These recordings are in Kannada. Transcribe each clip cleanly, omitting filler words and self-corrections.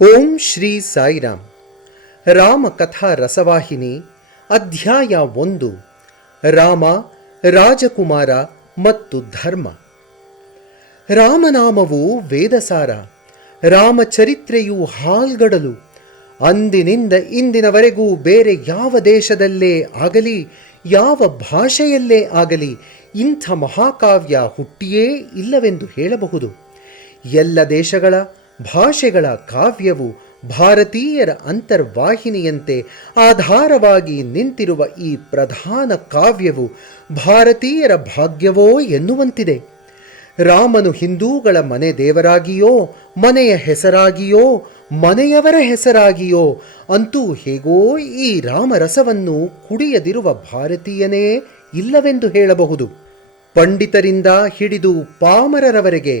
ಓಂ ಶ್ರೀ ಸಾಯಿರಾಮ್. ರಾಮಕಥಾ ರಸವಾಹಿನಿ ಅಧ್ಯಾಯ 1. ರಾಮ, ರಾಜಕುಮಾರ ಮತ್ತು ಧರ್ಮ. ರಾಮನಾಮವು ವೇದಸಾರ, ರಾಮಚರಿತ್ರೆಯು ಹಾಲ್ಗಡಲು. ಅಂದಿನಿಂದ ಇಂದಿನವರೆಗೂ ಬೇರೆ ಯಾವ ದೇಶದಲ್ಲೇ ಆಗಲಿ, ಯಾವ ಭಾಷೆಯಲ್ಲೇ ಆಗಲಿ ಇಂಥ ಮಹಾಕಾವ್ಯ ಹುಟ್ಟಿಯೇ ಇಲ್ಲವೆಂದು ಹೇಳಬಹುದು. ಎಲ್ಲ ದೇಶಗಳ ಭಾಷೆಗಳ ಕಾವ್ಯವು ಭಾರತೀಯರ ಅಂತರ್ವಾಹಿನಿಯಂತೆ ಆಧಾರವಾಗಿ ನಿಂತಿರುವ ಈ ಪ್ರಧಾನ ಕಾವ್ಯವು ಭಾರತೀಯರ ಭಾಗ್ಯವೋ ಎನ್ನುವಂತಿದೆ. ರಾಮನು ಹಿಂದೂಗಳ ಮನೆ ದೇವರಾಗಿಯೋ, ಮನೆಯ ಹೆಸರಾಗಿಯೋ, ಮನೆಯವರ ಹೆಸರಾಗಿಯೋ, ಅಂತೂ ಹೇಗೋ ಈ ರಾಮರಸವನ್ನು ಕುಡಿಯದಿರುವ ಭಾರತೀಯನೇ ಇಲ್ಲವೆಂದು ಹೇಳಬಹುದು. ಪಂಡಿತರಿಂದ ಹಿಡಿದು ಪಾಮರರವರೆಗೆ,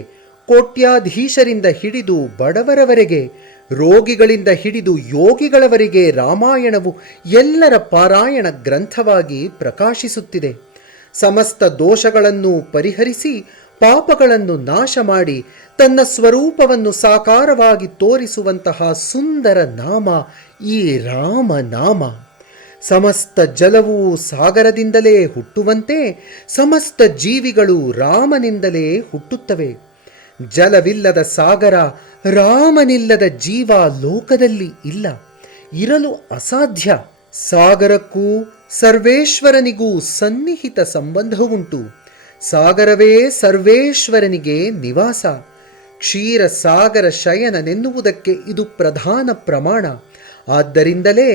ಕೋಟ್ಯಾಧೀಶರಿಂದ ಹಿಡಿದು ಬಡವರವರೆಗೆ, ರೋಗಿಗಳಿಂದ ಹಿಡಿದು ಯೋಗಿಗಳವರೆಗೆ ರಾಮಾಯಣವು ಎಲ್ಲರ ಪಾರಾಯಣ ಗ್ರಂಥವಾಗಿ ಪ್ರಕಾಶಿಸುತ್ತಿದೆ. ಸಮಸ್ತ ದೋಷಗಳನ್ನು ಪರಿಹರಿಸಿ ಪಾಪಗಳನ್ನು ನಾಶ ಮಾಡಿ ತನ್ನ ಸ್ವರೂಪವನ್ನು ಸಾಕಾರವಾಗಿ ತೋರಿಸುವಂತಹ ಸುಂದರ ನಾಮ ಈ ರಾಮನಾಮ. ಸಮಸ್ತ ಜಲವೂ ಸಾಗರದಿಂದಲೇ ಹುಟ್ಟುವಂತೆ ಸಮಸ್ತ ಜೀವಿಗಳು ರಾಮನಿಂದಲೇ ಹುಟ್ಟುತ್ತವೆ. ಜಲವಿಲ್ಲದ ಸಾಗರ, ರಾಮನಿಲ್ಲದ ಜೀವ ಲೋಕದಲ್ಲಿ ಇಲ್ಲ, ಇರಲು ಅಸಾಧ್ಯ. ಸಾಗರಕ್ಕೂ ಸರ್ವೇಶ್ವರನಿಗೂ ಸನ್ನಿಹಿತ ಸಂಬಂಧವುಂಟು. ಸಾಗರವೇ ಸರ್ವೇಶ್ವರನಿಗೆ ನಿವಾಸ. ಕ್ಷೀರ ಸಾಗರ ಶಯನನೆನ್ನುವುದಕ್ಕೆ ಇದು ಪ್ರಧಾನ ಪ್ರಮಾಣ. ಆದ್ದರಿಂದಲೇ